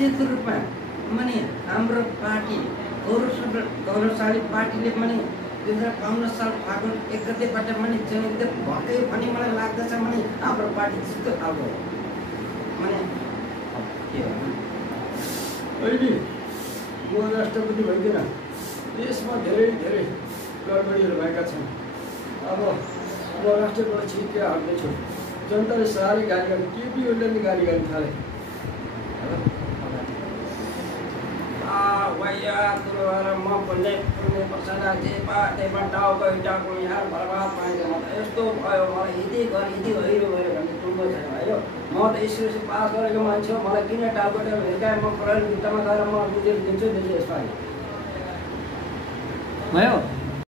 निश्चित रूपमा माने हाम्रो पार्टी गौरवशाली पार्टीले माने 2052 साल फागुन 1 गतेबाट माने जनयुद्ध भएकै भन्ने मलाई लाग्दछ। माने हाम्रो पार्टी त्यस्तो खालको माने के हो अहिले म राष्ट्रपति भइदिन देशमा धेरै गडबडीहरू भएका छन्। अब म राष्ट्रपति छिटो हाल्दैछु। जनताले साह्रै गाली गर्ने, केपी ओलीले पनि गाली गर्न थाले। भैया म पुण्य पर्सना जेमा टाउको यहाँ बर्बाद पाइन्छ। म त यस्तो भयो, मलाई हिँडी गहिरो गऱ्यो भने टुङ्गो छैन भयो। म त एसएलसी पास गरेको मान्छे हो, मलाई किन टाउको हिर्काए? म प्रहरी भित्तामा गएर म बुझेर दिन्छु यसपालि भयो।